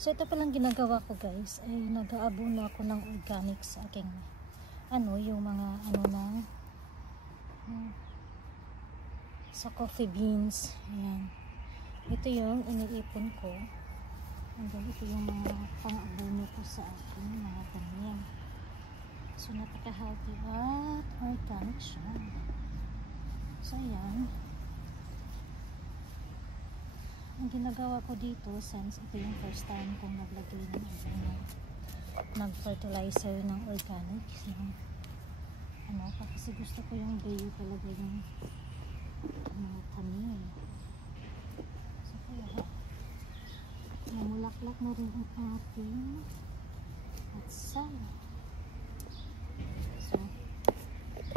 So ito palang ginagawa ko guys, ay nag-aabono ako ng organic sa aking yung mga sa coffee beans. Ayan. Ito yung iniipon ko. And then ito yung mga pang-abono ko sa akin, mga ganyan. So napaka-healthy at organic siya. So ayan. Ang ginagawa ko dito, since ito yung first time kong naglagay ng nag-fertilizer ng organic, kasi gusto ko yung bayo talaga yung mga tanim. So kaya namulaklak na rin ang ating atsala. So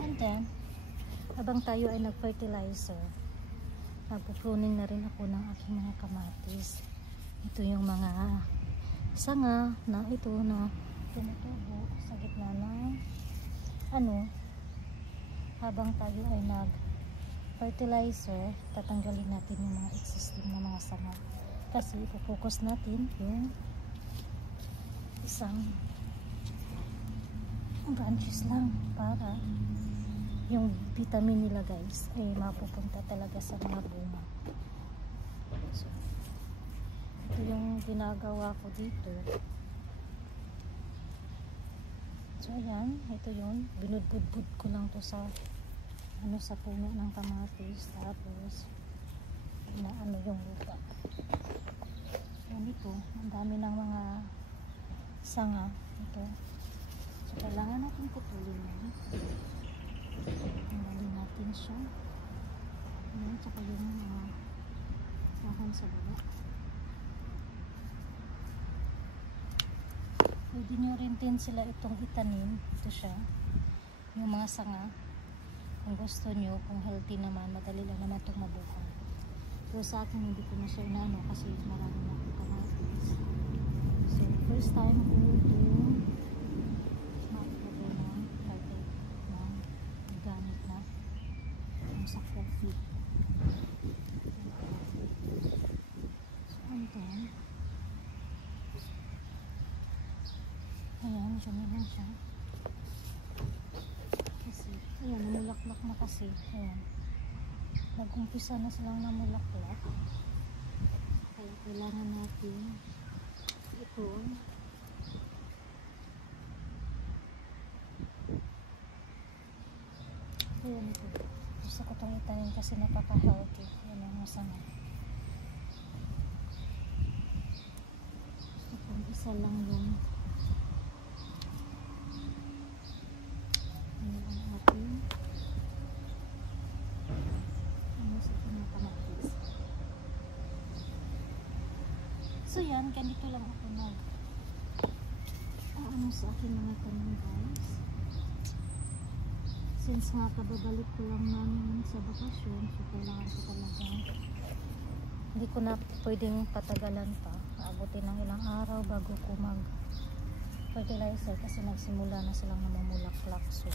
and then habang tayo ay nag-fertilizer, nagpo-pruning na rin ako ng aking mga kamatis. Ito yung mga sanga na ito na tumutubo sa gitna ng habang tayo ay nag-fertilizer, tatanggalin natin yung mga existing na mga sanga kasi ipo-focus natin yung isang branches lang para yung vitamin nila guys ay mapupunta talaga sa mga bunga. So, ito yung ginagawa ko dito. So ayan, ito yun, binudbud-bud ko lang to sa sa puno ng kamatis, tapos yung lupa. Yan ito, ang dami ng mga sanga ito. So kailangan natin putulin yan. Tanggalin natin siya. Ayan, tsaka yung mga dahon sa baba. Pwede nyo rin din sila itong itanim. Ito siya. Yung mga sanga. Kung gusto nyo, kung healthy naman, madali lang naman itong mabuhay. Pero sa akin, hindi ko na siya inano kasi marami na akong kamatis. So, first time ko ito sa coffee. So, and then ayan, dyan na lang siya kasi, ayan, namulaklak na kasi. Ayan, nag-umpisa na silang namulaklak, kaya kailangan natin ito ayan ito. Gusto ko itong itanim kasi napaka-healthy. Yan ang masama. Gusto kong isa lang yung ang ating sa pinakamatis. So yan, ganito lang ako sa aking mga tanim guys. Since nga kababalik ko lang namin sa bakasyon, so kailangan ko talaga, hindi ko na pwedeng patagalan pa, aabutin ng ilang araw bago ko mag fertilizer kasi nagsimula na silang namumulaklak. So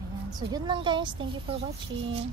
ayan, so yun lang guys, thank you for watching.